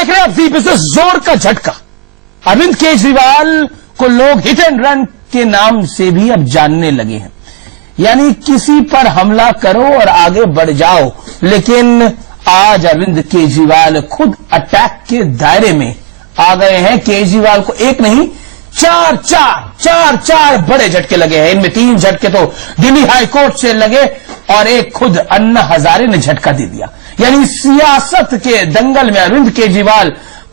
देख रहे हैं आप जी बिजनेस, जोर का झटका। अरविंद केजरीवाल को लोग हिट एंड रन के नाम से भी अब जानने लगे हैं, यानी किसी पर हमला करो और आगे बढ़ जाओ। लेकिन आज अरविंद केजरीवाल खुद अटैक के दायरे में आ गए हैं। केजरीवाल को एक नहीं चार बड़े झटके लगे हैं। इनमें 3 झटके तो दिल्ली हाईकोर्ट से लगे और एक खुद अन्ना हजारे ने झटका दे दिया। यानी सियासत के दंगल में अरविंद केजरीवाल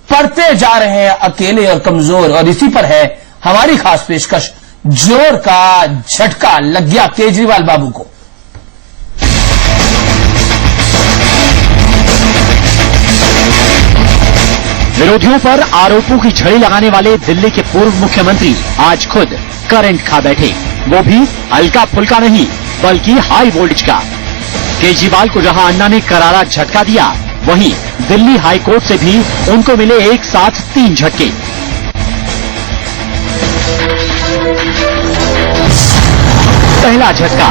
पड़ते जा रहे हैं अकेले और कमजोर। और इसी पर है हमारी खास पेशकश, जोर का झटका लग गया केजरीवाल बाबू को। विरोधियों पर आरोपों की झड़ी लगाने वाले दिल्ली के पूर्व मुख्यमंत्री आज खुद करंट खा बैठे, वो भी हल्का फुल्का नहीं बल्कि हाई वोल्टेज का। केजरीवाल को जहां अन्ना ने करारा झटका दिया, वहीं दिल्ली हाईकोर्ट से भी उनको मिले एक साथ 3 झटके। पहला झटका,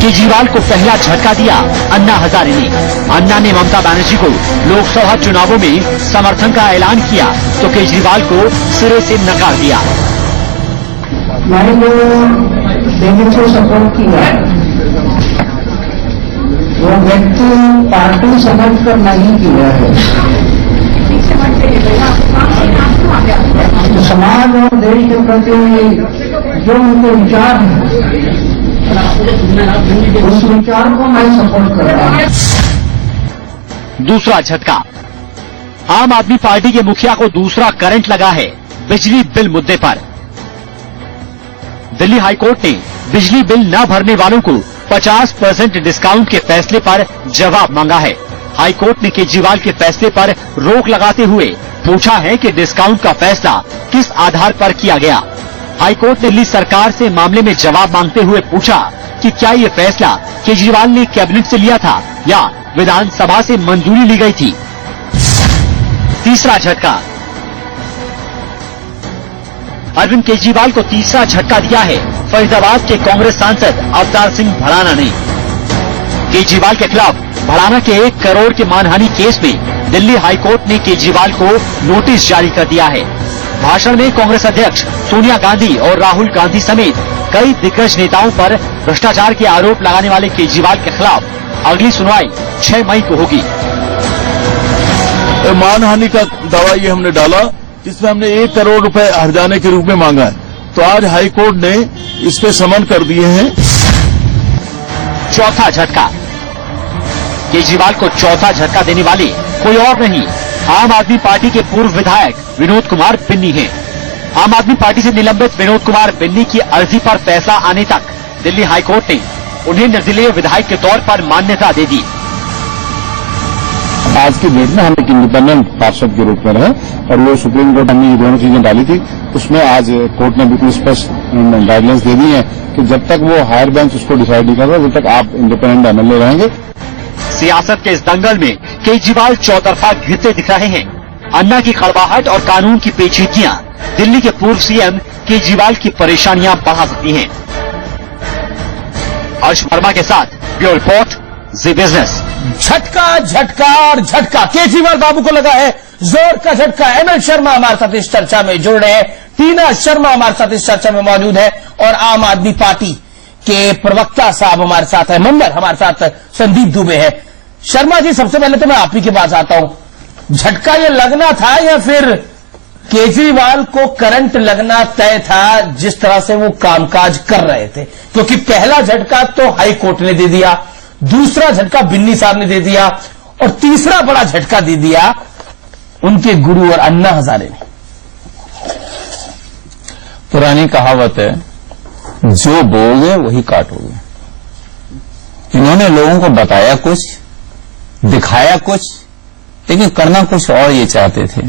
केजरीवाल को पहला झटका दिया अन्ना हजारे ने। अन्ना ने ममता बनर्जी को लोकसभा चुनावों में समर्थन का ऐलान किया तो केजरीवाल को सिरे से नकार दिया। मैंने जो देने को सपोर्ट किया वो व्यक्ति पार्टी समझ कर नहीं किया है, समाज और देश के प्रति जो उनके विचार है उस विचार को मैं सपोर्ट कर रहा हूं। दूसरा झटका, आम आदमी पार्टी के मुखिया को दूसरा करंट लगा है बिजली बिल मुद्दे पर। दिल्ली हाईकोर्ट ने बिजली बिल न भरने वालों को 50% डिस्काउंट के फैसले पर जवाब मांगा है। हाईकोर्ट ने केजरीवाल के फैसले पर रोक लगाते हुए पूछा है कि डिस्काउंट का फैसला किस आधार पर किया गया। हाईकोर्ट ने दिल्ली सरकार से मामले में जवाब मांगते हुए पूछा कि क्या ये फैसला केजरीवाल ने कैबिनेट से लिया था या विधानसभा से मंजूरी ली गई थी। तीसरा झटका, अरविंद केजरीवाल को तीसरा झटका दिया है फरीदाबाद के कांग्रेस सांसद अवतार सिंह भड़ाना ने। केजरीवाल के खिलाफ भड़ाना के 1 करोड़ के मानहानि केस में दिल्ली हाईकोर्ट ने केजरीवाल को नोटिस जारी कर दिया है। भाषण में कांग्रेस अध्यक्ष सोनिया गांधी और राहुल गांधी समेत कई दिग्गज नेताओं पर भ्रष्टाचार के आरोप लगाने वाले केजरीवाल के खिलाफ अगली सुनवाई 6 मई को होगी। मानहानि का दावा ये हमने डाला जिसमें हमने 1 करोड़ रुपए हर्जाने के रूप में मांगा है, तो आज हाईकोर्ट ने इस पे समन कर दिए हैं। चौथा झटका, केजरीवाल को चौथा झटका देने वाले कोई और नहीं, आम आदमी पार्टी के पूर्व विधायक विनोद कुमार बिन्नी हैं। आम आदमी पार्टी से निलंबित विनोद कुमार बिन्नी की अर्जी पर फैसला आने तक दिल्ली हाईकोर्ट ने उन्हें निर्दलीय विधायक के तौर पर मान्यता दे दी। आज की डेट में हम एक इंडिपेंडेंट पार्षद के रूप में रहे और वो सुप्रीम कोर्ट हमने ये दोनों चीजें डाली थी, उसमें आज कोर्ट ने बिल्कुल स्पष्ट गाइडलाइंस दे दी है कि जब तक वो हायर बेंच उसको डिसाइड नहीं कर रहा जब तक आप इंडिपेंडेंट एमएलए रहेंगे। सियासत के इस दंगल में केजरीवाल चौतरफा घिरते दिख रहे हैं। अन्ना की खड़बाहट और कानून की पेचीदगियां दिल्ली के पूर्व सीएम केजरीवाल की परेशानियां बढ़ा सकती हैं। अर्श वर्मा के साथ ब्यूरो रिपोर्ट, जी बिजनेस। झटका झटका और झटका, केजरीवाल बाबू को लगा है जोर का झटका। एमएल शर्मा हमारे साथ इस चर्चा में जुड़ रहे हैं, टीना शर्मा हमारे साथ इस चर्चा में मौजूद है और आम आदमी पार्टी के प्रवक्ता साहब हमारे साथ है, मेंबर हमारे साथ संदीप दुबे है। शर्मा जी, सबसे पहले तो मैं आप ही के पास आता हूं, झटका ये लगना था या फिर केजरीवाल को करंट लगना तय था जिस तरह से वो कामकाज कर रहे थे? क्योंकि पहला झटका तो हाई कोर्ट ने दे दिया, दूसरा झटका बिन्नी साहब ने दे दिया और तीसरा बड़ा झटका दे दिया उनके गुरु और अन्ना हजारे ने। पुरानी कहावत है, जो बोओगे वही काटोगे। इन्होंने लोगों को बताया कुछ, दिखाया कुछ, लेकिन करना कुछ और ये चाहते थे।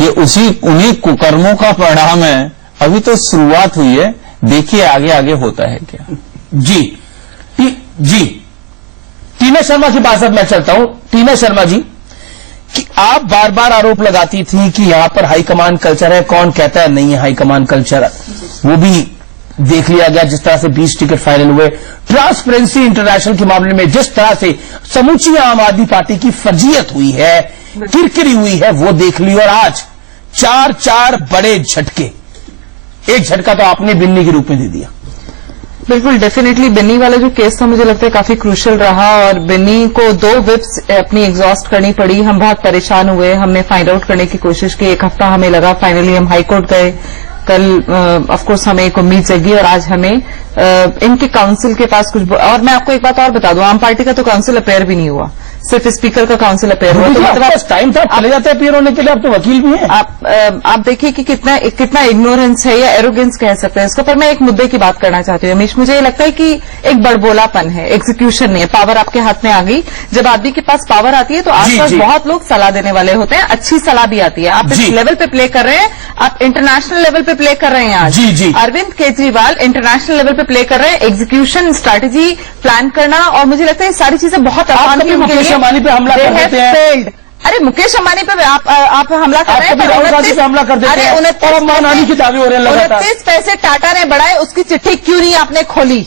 ये उन्हीं कुकर्मों का परिणाम है। अभी तो शुरुआत हुई है, देखिए आगे आगे होता है क्या। जी टीना शर्मा के पास अब मैं चलता हूं। टीना शर्मा जी, कि आप बार बार आरोप लगाती थी कि यहां पर हाईकमान कल्चर है, कौन कहता है नहीं है हाईकमान कल्चर, वो भी देख लिया गया जिस तरह से 20 टिकट फाइनल हुए, ट्रांसपेरेंसी इंटरनेशनल के मामले में जिस तरह से समूची आम आदमी पार्टी की फर्जियत हुई है, किरकिरी हुई है, वो देख ली। और आज 4 बड़े झटके, एक झटका तो आपने बिन्नी के रूप में दे दिया। बिल्कुल, डेफिनेटली बिन्नी वाला जो केस था मुझे लगता है काफी क्रूशियल रहा और बिन्नी को 2 विप्स अपनी एग्जॉस्ट करनी पड़ी। हम बहुत परेशान हुए, हमने फाइंड आउट करने की कोशिश की, 1 हफ्ता हमें लगा, फाइनली हम हाईकोर्ट गए। कल ऑफकोर्स हमें एक उम्मीद जगी और आज हमें इनके काउंसिल के पास कुछ, और मैं आपको एक बात और बता दूं, आम पार्टी का तो काउंसिल अपेयर भी नहीं हुआ, सिर्फ स्पीकर का काउंसिल अपेयर हुआ। तो मतलब टाइम था, चले जाते हैं अपेयर होने के लिए, आप तो वकील भी हैं। आप देखिए कि कितना इग्नोरेंस है या एरोगेंस कह सकते हैं इसको। पर मैं एक मुद्दे की बात करना चाहती हूँ रमेश, मुझे ये लगता है कि एक बड़बोलापन है, एग्जीक्यूशन नहीं है। पावर आपके हाथ में आ गई, जब आदमी के पास पावर आती है तो आसपास बहुत लोग सलाह देने वाले होते हैं, अच्छी सलाह भी आती है। आप इस लेवल पे प्ले कर रहे हैं, आप इंटरनेशनल लेवल पे प्ले कर रहे हैं आज। अरविंद केजरीवाल इंटरनेशनल लेवल पे प्ले कर रहे हैं, एग्जीक्यूशन, स्ट्रैटेजी प्लान करना, और मुझे लगता है सारी चीजें बहुत आसान थी उनके लिए। अंबानी पे हमला कर देते हैं। अरे मुकेश अंबानी पे आप हमला कर रहे हैं, राहुल गांधी पे हमला कर देते हैं, और मानहानि की दावे हो रहे हैं लगातार। 29 पैसे टाटा ने बढ़ाए, उसकी चिट्ठी क्यों नहीं आपने खोली?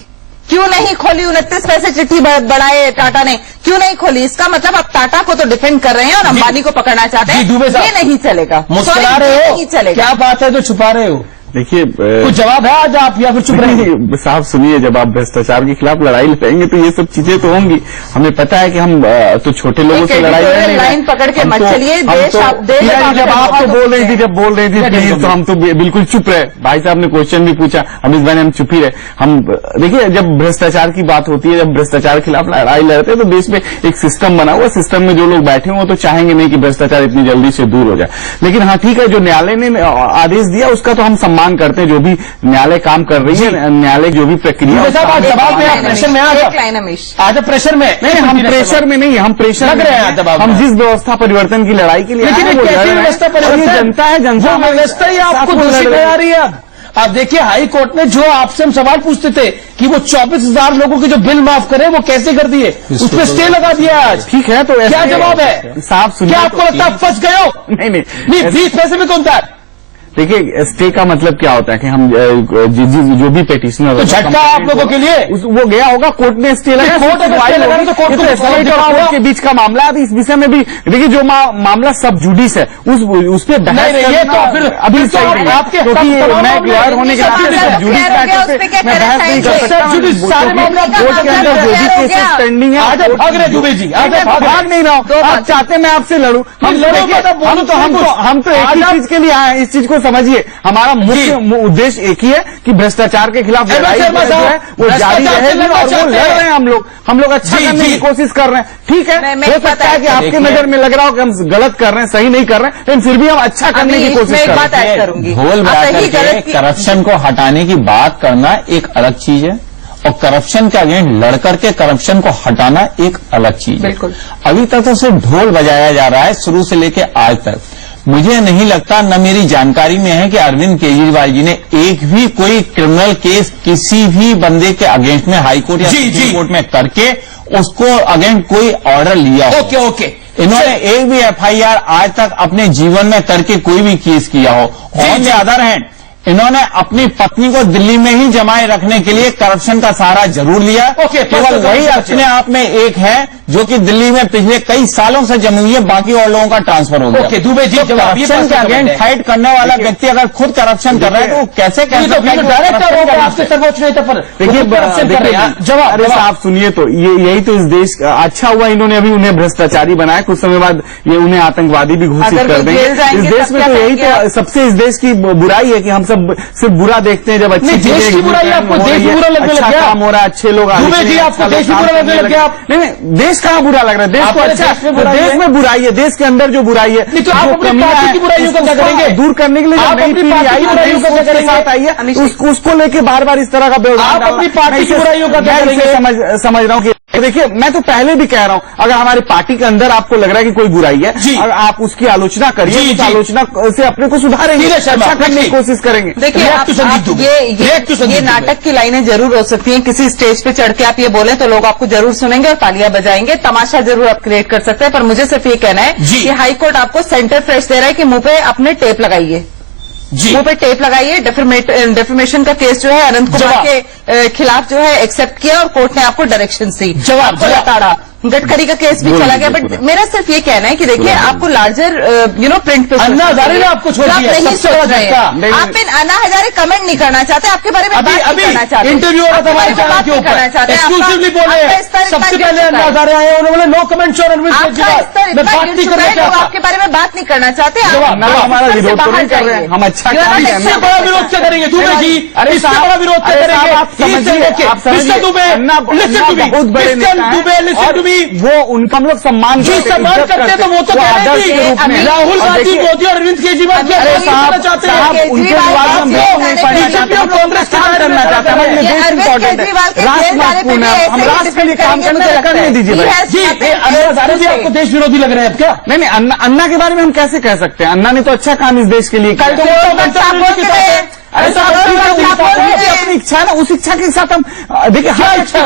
क्यों नहीं खोली? 29 पैसे चिट्ठी बढ़ाए टाटा ने, क्यों नहीं खोली? इसका मतलब आप टाटा को तो डिफेंड कर रहे हैं और अंबानी को पकड़ना चाहते हैं। ये नहीं चलेगा, मुस्कुरा रहे हो, नहीं चलेगा। क्या बात है जो छुपा रहे हो? देखिए, कुछ जवाब है आज आप या फिर चुप रहे? साहब सुनिए, जब आप भ्रष्टाचार के खिलाफ लड़ाई लड़ेंगे तो ये सब चीजें तो होंगी। हमें पता है कि हम तो छोटे लोगों से लड़ाई लड़ नहीं, लाइन पकड़ के मत चलिए। जब आप तो बोल रही थी प्लीज, तो हम तो बिल्कुल चुप रहे। भाई साहब ने क्वेश्चन भी पूछा, अमित भाई ने, हम चुप ही रहे। हम देखिए, जब भ्रष्टाचार की बात होती है, जब भ्रष्टाचार के खिलाफ लड़ाई लड़ते हैं तो देश में एक सिस्टम बना हुआ, सिस्टम में जो लोग बैठे हुए तो चाहेंगे नहीं कि भ्रष्टाचार इतनी जल्दी से दूर हो जाए। लेकिन हाँ ठीक है, जो न्यायालय ने आदेश दिया उसका तो हम सम्मान करते हैं, जो भी न्यायालय काम कर रही है, न्यायालय जो भी प्रक्रिया। प्रेशर में आज प्रेशर में नहीं, हम प्रेशर में नहीं, हम प्रेशर लग रहे हैं दबाव। हम जिस व्यवस्था परिवर्तन की लड़ाई के लिए, लेकिन कैसी व्यवस्था परिवर्तन? जनता है, जनता व्यवस्था ही आपको दोषी बना रही है। आप देखिए, हाई कोर्ट ने जो आपसे हम सवाल पूछते थे कि वो 24,000 लोगों के जो बिल माफ करे वो कैसे कर दिए, उस पर स्टे लगा दिया आज। ठीक है, तो क्या जवाब है साहब? सुनिए, क्या आपको लगता है फंस गए हो? नहीं, 20 पैसे में कौन था? देखिए, स्टे का मतलब क्या होता है कि हम जो भी पेटिशनर, तो झटका आप लोगों के लिए वो गया होगा, कोर्ट ने स्टे लगाया, कोर्ट लगा तो कोर्ट के बीच का मामला है। इस विषय में भी देखिए, जो मामला सब जुडिस है उस पर बहस तो फिर अभी सही नहीं है, क्योंकि मैं एक लॉयर होने के नाते जुडिस मैटर पे मैं बहस नहीं कर सकता। कोर्ट के अंदर जो भी केसेस पेंडिंग है, आज भाग रहे दुबे जी, आज भाग नहीं रहा हूँ। आप चाहते मैं आपसे लड़ूं? हम तो एक ही चीज के लिए आए हैं, इस चीज को समझिए। हमारा मुख्य उद्देश्य एक ही है कि भ्रष्टाचार के खिलाफ लड़ाई जो है वो जारी रहेगी, और वो लड़ रहे हैं। हम लोग अच्छा करने की कोशिश कर रहे हैं। ठीक है, हो सकता है कि आपके नजर में लग रहा हो कि हम गलत कर रहे हैं, सही नहीं कर रहे हैं, लेकिन फिर भी हम अच्छा करने की कोशिश कर रहे हैं। ढोल बजा करके करप्शन को हटाने की बात करना एक अलग चीज है, और करप्शन के अगेंस्ट लड़कर के करप्शन को हटाना एक अलग चीज है। अभी तक तो सिर्फ ढोल बजाया जा रहा है, शुरू से लेकर आज तक। मुझे नहीं लगता, न मेरी जानकारी में है कि अरविंद केजरीवाल जी ने एक भी कोई क्रिमिनल केस किसी भी बंदे के अगेंस्ट में हाई कोर्ट या सुप्रीम कोर्ट में करके उसको अगेंस्ट कोई ऑर्डर लिया हो। ओके। इन्होंने एक भी एफआईआर आज तक अपने जीवन में करके कोई भी केस किया हो। ऑन द अदर हैंड, इन्होंने अपनी पत्नी को दिल्ली में ही जमाए रखने के लिए करप्शन का सहारा जरूर लिया। केवल वही अपने आप में एक है जो कि दिल्ली में पिछले कई सालों से जमी हुई है, बाकी और लोगों का ट्रांसफर हो गया। दुबे जी, करप्शन के अगेंस्ट फाइट करने वाला व्यक्ति अगर खुद करप्शन कर रहा है तो वो कैसे डायरेक्टर आपके सर्वोच्च नेता पर देखिए करप्शन कर रहे हैं? जवाब आप सुनिए, तो यही तो इस देश अच्छा हुआ, इन्होंने अभी उन्हें भ्रष्टाचारी बनाया, कुछ समय बाद ये उन्हें आतंकवादी भी घोषित कर देंगे। इस देश में तो यही तो सबसे इस देश की बुराई है कि हम सब सिर्फ बुरा देखते हैं। जब अच्छी देश की बुराई, आपको देश भी बुरा लगने लग गया, काम हो रहा है, अच्छे लोग दुबे जी आपको देश भी बुरा लगने लग गया। नहीं, देश कहाँ बुरा लग रहा है? देश को अच्छा, देश में बुराई है, देश के अंदर जो बुराई है, तो आप अपनी पार्टी की बुराइयों का क्या करेंगे? दूर करने के लिए आप अपनी पार्टी की बुराइयों का क्या करेंगे? उसको लेके बार बार इस तरह का व्यवहार, आप अपनी पार्टी की बुराइयों का क्या करेंगे? समझ रहा हूँ कि देखिए, मैं तो पहले भी कह रहा हूँ, अगर हमारी पार्टी के अंदर आपको लग रहा है कि कोई बुराई है, और आप उसकी आलोचना करिए, उस आलोचना से अपने को सुधारेंगे, अच्छा करने की कोशिश करेंगे। देखिए, ये नाटक की लाइनें जरूर हो सकती हैं। किसी स्टेज पे चढ़ के आप ये बोलें तो लोग आपको जरूर सुनेंगे और तालियां बजाएंगे, तमाशा जरूर आप क्रिएट कर सकते हैं। पर मुझे सिर्फ ये कहना है कि हाईकोर्ट आपको सेंटर फ्रेश दे रहा है कि मुंह पे अपने टेप लगाइए। जी। मुंह पे टेप लगाइए। डेफेमेशन का केस जो है अनंत कुमार के खिलाफ जो है एक्सेप्ट किया और कोर्ट ने आपको डायरेक्शन दी। जवाब ताड़ा गडकरी का केस भी चला गया। बट मेरा सिर्फ ये कहना है कि देखिए आपको लार्जर प्रिंट पे अन्ना हजारे ने आपको छोड़ दिया, नहीं सबसे सोच बड़ा रहे झटका। हैं। आप इन अन्ना हजारे कमेंट नहीं करना चाहते, आपके बारे में बात नहीं करना चाहते। इंटरव्यू हो रहा था हमारे चैनल के ऊपर, एक्सक्लूसिवली बोले सबसे पहले अन्ना हजारे आए, उन्होंने बोले no comments on Arvind Kejriwal, मैं बात नहीं करना चाहता। आपके बारे में बात नहीं करना चाहते। हमारा विरोध तो नहीं कर रहे हैं, हम अच्छा काम कर रहे हैं। इससे बड़ा विरोध क्या करेंगे दुबे जी? इससे बड़ा विरोध क्या करेंगे? आप समझिए मिस्टर दुबे, बहुत बड़े लिसन टू मी, वो उनका हम लोग सम्मान जी सम्मान करते तो वो तो कह रहे थे राहुल गांधी, मोदी और अरविंद केजरीवाल क्या करना चाहते हैं? उनके विवाद में बीजेपी और कांग्रेस काम करना चाहते हैं। हमारे लिए देश इंपॉर्टेंट है, राष्ट्र महत्वपूर्ण है, हम राष्ट्र के लिए काम करने दीजिए भाई। जी अन्ना हजारे भी आपको देश विरोधी लग रहे हैं अब क्या? नहीं, अन्ना के बारे में हम कैसे कह सकते हैं? अन्ना ने तो अच्छा काम इस देश के लिए किया। अपनी इच्छा ना, उस इच्छा के साथ हम देखिए हर इच्छा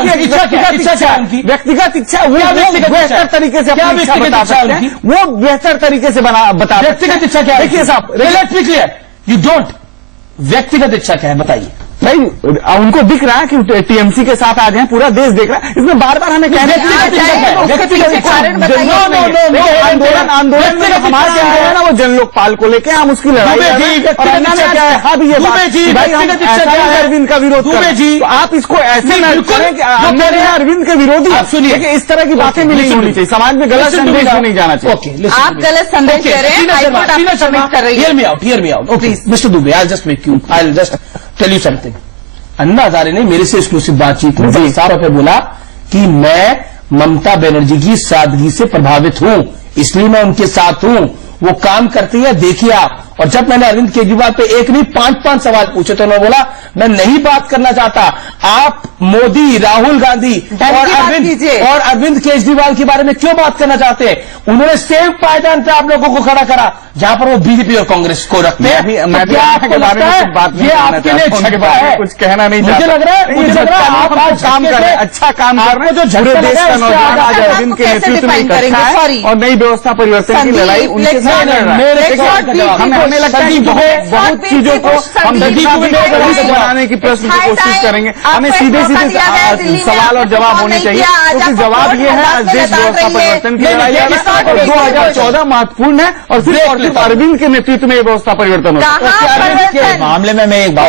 व्यक्तिगत इच्छा वो बेहतर तरीके से अपनी इच्छा बता सकते हैं, वो बेहतर तरीके से बता। व्यक्तिगत इच्छा क्या है? देखिए साहब, let's be clear, you don't, व्यक्तिगत इच्छा क्या है बताइए? नहीं, उनको दिख रहा है कि टीएमसी के साथ आ गए, पूरा देश देख रहा है। इसमें बार बार हमें कहने आंदोलन में हमारे है ना वो जन लोकपाल को लेके हम उसकी लड़ाई अरविंद का विरोध कर, आप इसको ऐसे करें कि अरविंद के विरोधी। आप सुनिए, इस तरह की बातें भी नहीं होनी चाहिए, समाज में गलत संदेश नहीं जाना चाहिए। आप गलत संदेश दे रहे हैं, हाईकोर्ट आपको सबमिट कर रही है। Hear me out. Okay, Mr. Dubey, I'll just tell you something. Anna Hazare ने मेरे से एक्सक्लूसिव बातचीत में बड़ी साफ पे बोला कि मैं ममता बनर्जी की सादगी से प्रभावित हूं, इसलिए मैं उनके साथ हूं, वो काम करती है देखिए आप। और जब मैंने अरविंद केजरीवाल पे एक नहीं 5 सवाल पूछे तो उन्होंने बोला मैं नहीं बात करना चाहता, आप मोदी, राहुल गांधी और अरविंद केजरीवाल के बारे में क्यों बात करना चाहते हैं? उन्होंने सेम पायदान पे आप लोगों को खड़ा करा जहां पर वो बीजेपी और कांग्रेस को रखते हैं। क्या आपको लगता है ये आपके लिए झटका है? कुछ कहना नहीं, मुझे लग रहा है आप आज काम कर रहे हैं, अच्छा काम कर रहे हैं। जो झटका देश का नौजवान आज अरविंद के नेतृत्व में इकट्ठा है और नई व्यवस्था परिवर्तन की लड़ाई उनके साथ लड़ रहा है। हमें लगता है कि बहुत चीजों को हम बनाने की प्रश्न की कोशिश करेंगे। हमें सीधे सवाल और जवाब होने चाहिए, क्योंकि जवाब ये है आज देश व्यवस्था परिवर्तन की लड़ाई है और 2014 महत्वपूर्ण है और सिर्फ अरविंद के नेतृत्व में ये व्यवस्था परिवर्तन होता है। मामले में मैं एक बात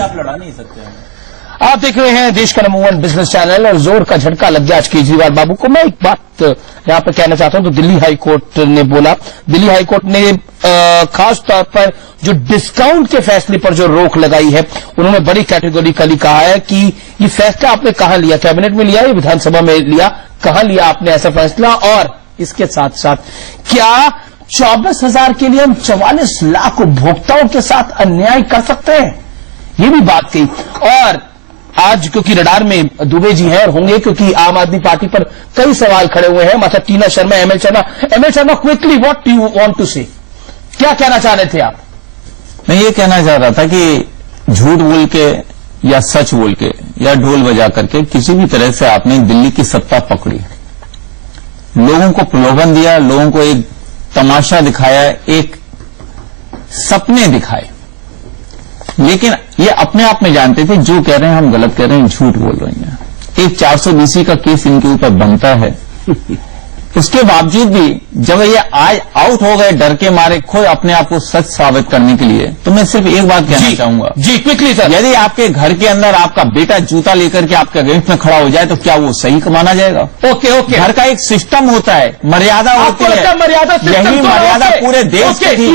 आप लड़ा नहीं सकते हैं। आप देख रहे हैं देश का नंबर 1 बिजनेस चैनल और जोर का झटका लग गया आज केजरीवाल बाबू को। मैं एक बात यहां पर कहना चाहता हूं, तो दिल्ली हाईकोर्ट ने बोला, दिल्ली हाईकोर्ट ने खास तौर पर जो डिस्काउंट के फैसले पर जो रोक लगाई है, उन्होंने बड़ी कैटेगोरिकली कहा है कि ये फैसला आपने कहां लिया, कैबिनेट में लिया या विधानसभा में लिया, कहां लिया आपने ऐसा फैसला? और इसके साथ साथ क्या 24,000 के लिए हम 44 लाख उपभोक्ताओं के साथ अन्याय कर सकते हैं? ये भी बात कही। और आज क्योंकि रडार में दुबे जी हैं और होंगे, क्योंकि आम आदमी पार्टी पर कई सवाल खड़े हुए हैं, मतलब Tina Sharma, ML Sharma, quickly what you want to say, क्या कहना चाह रहे थे आप? मैं ये कहना चाह रहा था कि झूठ बोल के या सच बोल के या ढोल बजा करके किसी भी तरह से आपने दिल्ली की सत्ता पकड़ी, लोगों को प्रलोभन दिया, लोगों को एक तमाशा दिखाया, एक सपने दिखाए, लेकिन ये अपने आप में जानते थे जो कह रहे हैं हम गलत कह रहे हैं, झूठ बोल रहे हैं। एक 420 का केस इनके ऊपर बनता है, उसके बावजूद भी जब ये आज आउट हो गए डर के मारे खुद अपने आप को सच साबित करने के लिए, तो मैं सिर्फ एक बात कहना चाहूंगा। जी क्विकली सर, यदि आपके घर के अंदर आपका बेटा जूता लेकर के आपके अगेंस्ट में खड़ा हो जाए तो क्या वो सही माना जाएगा? ओके ओके, घर का एक सिस्टम होता है, मर्यादा होती है, मर्यादा यही मर्यादा पूरे देश की थी,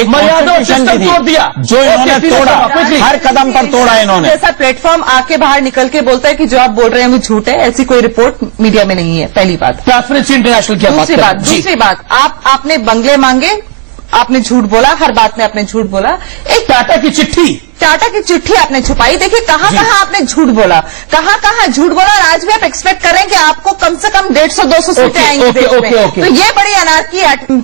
एक मर्यादा तोड़ दिया जो इन्होंने तोड़ा, हर कदम पर तोड़ा इन्होंने। ऐसा प्लेटफॉर्म आके बाहर निकल के बोलता है कि जो आप बोल रहे हैं वो झूठ है, ऐसी कोई रिपोर्ट मीडिया में नहीं है। पहली बात। ट्रांसपेरेंसी इंटरनेशनल की दूसरी बात, आपने बंगले मांगे, आपने झूठ बोला, हर बात में आपने झूठ बोला। एक टाटा की चिट्ठी आपने छुपाई। देखिए कहां आपने झूठ बोला, कहां झूठ बोला, और आज भी आप एक्सपेक्ट कर रहे हैं कि आपको कम से कम 150-200 सीटें आएंगी देश में। तो ये बड़ी अनारकी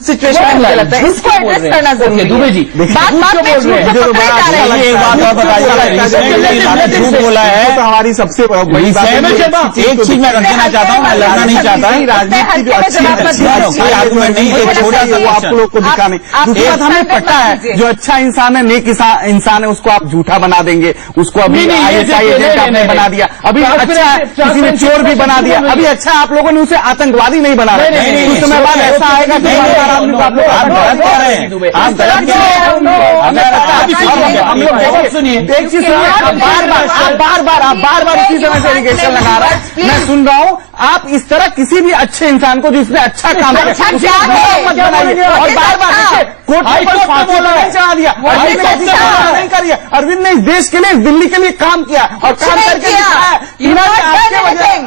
सिचुएशन है, मुझे लगता है इसको एड्रेस करना जरूरी है। दुबे जी बात में झूठ को पकड़े जा रहे हैं। एक बात और बताइए, झूठ बोला है तो हमारी सबसे बड़ी बात है। एक चीज मैं रखना चाहता हूँ, मैं लड़ना नहीं चाहता, राजनीति की जो अच्छी कोई आर्गुमेंट नहीं, एक छोटा सा वो आप लोग को दिखाने। दूसरी बात हमें पता है जो अच्छा इंसान है, नेक इंसान है, उसको आप झूठा बना देंगे, उसको अभी ISI एजेंट आपने बना दिया, अभी अच्छा किसी ने चोर भी बना दिया, अभी अच्छा आप लोगों ने उसे आतंकवादी नहीं बना रहे। कुछ समय बाद ऐसा आएगा कि आप गलत कह रहे हैं, आप गलत कह रहे हैं। सुनिए, एक चीज बार बार उसी समय से एलिगेशन लगा रहा है। मैं सुन रहा हूँ, आप इस तरह किसी भी अच्छे इंसान को जिसने अच्छा काम किया और बार कोर्ट में फांसी नहीं चढ़ा दिया, नहीं करिए। अरविंद ने इस देश के लिए, इस दिल्ली के लिए काम किया और काम करके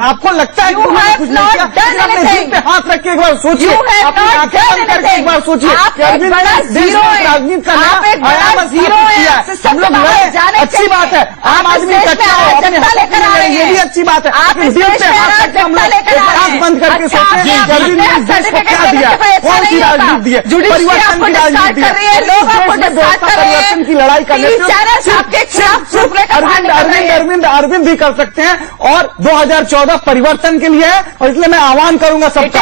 आपको लगता है अपने दिल पे हाथ रख के एक बार सोचिए, अपनी आंखें बंद करके एक बार सोचिए कि अरविंद ने देश में राजनीति करना हम लोग लड़े, अच्छी बात है। आम आदमी ये भी अच्छी बात है, लेकिन दिल पे हाथ रख के हम लोग आंख बंद करके सोचें कि अरविंद ने इस देश को क्या दिया, कौन सी राजनीति दी है, परिवर्तन की राजनीति है, परिवर्तन की लड़ाई करने अरविंद भी कर सकते हैं और 2014 परिवर्तन के लिए है, और इसलिए मैं आह्वान करूंगा सबका।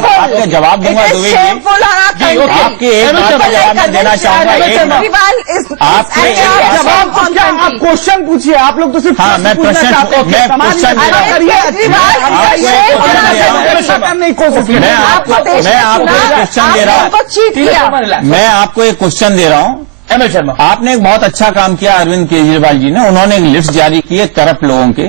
आपको जवाब दूंगा दुबे जी, आपकी एक बात का जवाब मैं देना चाहूंगा। आप क्वेश्चन पूछिए, आप लोग तो सिर्फ मैं क्वेश्चन दे रहा हूँ। एमएल शर्मा, आपने एक बहुत अच्छा काम किया अरविंद केजरीवाल जी ने, उन्होंने एक लिस्ट जारी की है करप्ट लोगों के।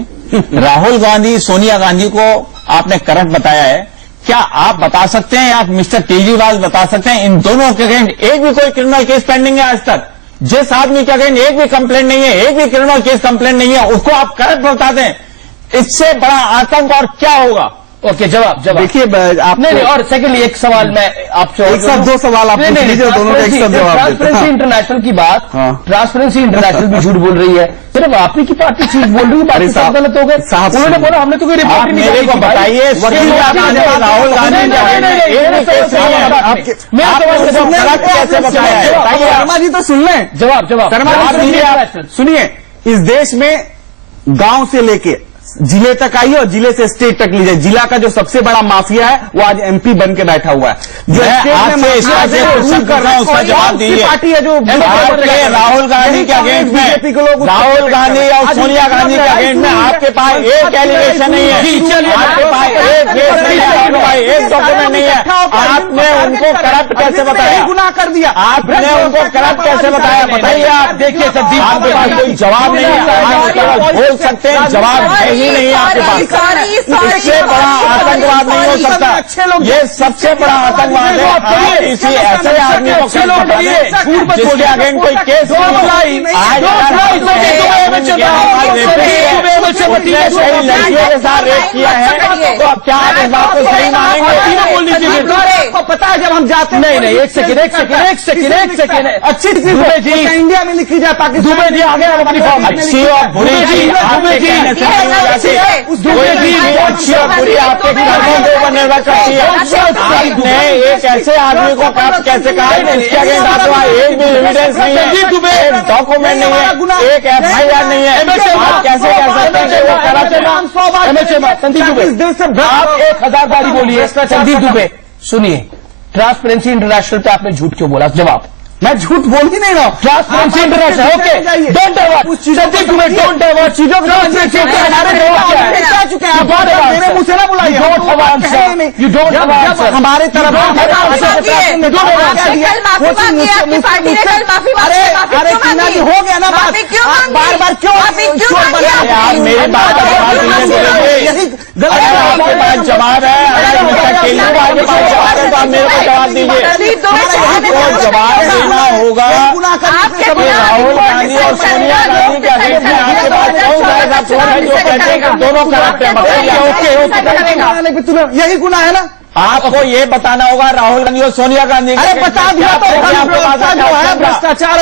राहुल गांधी, सोनिया गांधी को आपने करप्ट बताया है। क्या आप बता सकते हैं, आप मिस्टर केजरीवाल बता सकते हैं, इन दोनों के अगेंस्ट एक भी कोई क्रिमिनल केस पेंडिंग है आज तक? जिस आदमी के अगेंस्ट एक भी कंप्लेंट नहीं है, एक भी क्रिमिनल केस कंप्लेंट नहीं है, उसको आप करप्ट बता दें, इससे बड़ा आतंक और क्या होगा? ओके, जवाब देखिए आपने। और सेकेंडली एक सवाल मैं आपसे, एक साथ दो सवाल आप पूछ लीजिए, दोनों का एक साथ जवाब। ट्रांसपेरेंसी इंटरनेशनल की बात, ट्रांसपेरेंसी इंटरनेशनल भी झूठ बोल रही है, सिर्फ आप ही की पार्टी झूठ बोल रही है, बाकी सब गलत हो गए साहब। उन्होंने बोला हमने तो कोई रिपोर्ट नहीं, मेरे को बताइए राहुल गांधी कैसे बताया? शर्मा जी तो सुन लें, जवाब सुनिए। इस देश में गांव से लेके जिले तक आई है और जिले से स्टेट तक लीजिए, जिला का जो सबसे बड़ा माफिया है वो आज MP बन के बैठा हुआ है। जो स्टेट में उसका जवाब दीजिए। पार्टी है जो राहुल गांधी के अगेंस्ट में, राहुल गांधी और सोनिया गांधी के अगेंस्ट में आपके पास एक एलिगेशन नहीं है, आपके पास एक केस नहीं है, आपके पास एक डॉक्यूमेंट नहीं है। आपने उनको करप्ट कैसे बताया? गुनाह कर दिया आपने उनको करप्ट कैसे बताया? बताइए आप। देखिए संदीप, आपके पास कोई जवाब नहीं है, बोल सकते हैं, जवाब नहीं है आपके पास। इससे बड़ा आतंकवाद नहीं हो सकता। ये सबसे बड़ा आतंकवाद है। आप किसी ऐसे आदमी को जिसके अगेंस्ट कोई केस लड़कियों के साथ रेप किया है, तो अब क्या आप इस बात को सही मानेंगे? आपको पता है जब हम जाते हैं, नहीं, एक सेकेंड अच्छी चीज इंडिया में लिखी जाए, पाकिस्तान दुबे जी आ गए अपनी फॉर्म, अच्छी और बुरी चीज अच्छी और बुरी आपके कर्मों के ऊपर निर्भर करती है। आपने एक ऐसे आदमी को करप्ट कैसे कहा है इसके अगेंस्ट आपका एक भी एविडेंस नहीं है, एक डॉक्यूमेंट नहीं है, एक FIR नहीं है, आप कैसे कह सकते हैं कि वो करप्ट है? संदीप दुबे, आप 1000 बारी बोलिए। संदीप दुबे सुनिए, ट्रांसपेरेंसी इंटरनेशनल पे आपने झूठ क्यों बोला? जवाब। मैं झूठ बोल ही नहीं रहा हूँ। Transparency international, okay, don't divert, Sandeep Kumar, don't divert चीजों को। हमारे जवाब क्या है? कह चुके हैं मेरे मुंह से ना बुलाइए। You don't have answer, you don't have answer. हमारे तरफ अरे टीना जी हो गया ना बात, बार बार क्यों मेरे बात का जवाब आपके पास जवाब है, अगर मिस्टर केजरीवाल के पास जवाब है तो आप मेरे को जवाब दीजिए। आपको जवाब देना होगा कि राहुल गांधी और सोनिया गांधी के अगेंस्ट में आपके पास कौन सा ऐसा चोर है जो कहते हैं कि दोनों कराते हैं? बताइए। ओके, यही गुना है ना। आपको ये बताना होगा राहुल गांधी और सोनिया गांधी। अरे बता दिया तो भ्रष्टाचार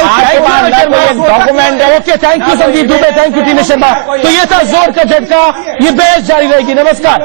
डॉक्यूमेंट है। Okay, thank you Sandeep Dubey, thank you Tina Sharma. तो ये था जोर का झटका, ये बहस जारी रहेगी। नमस्कार।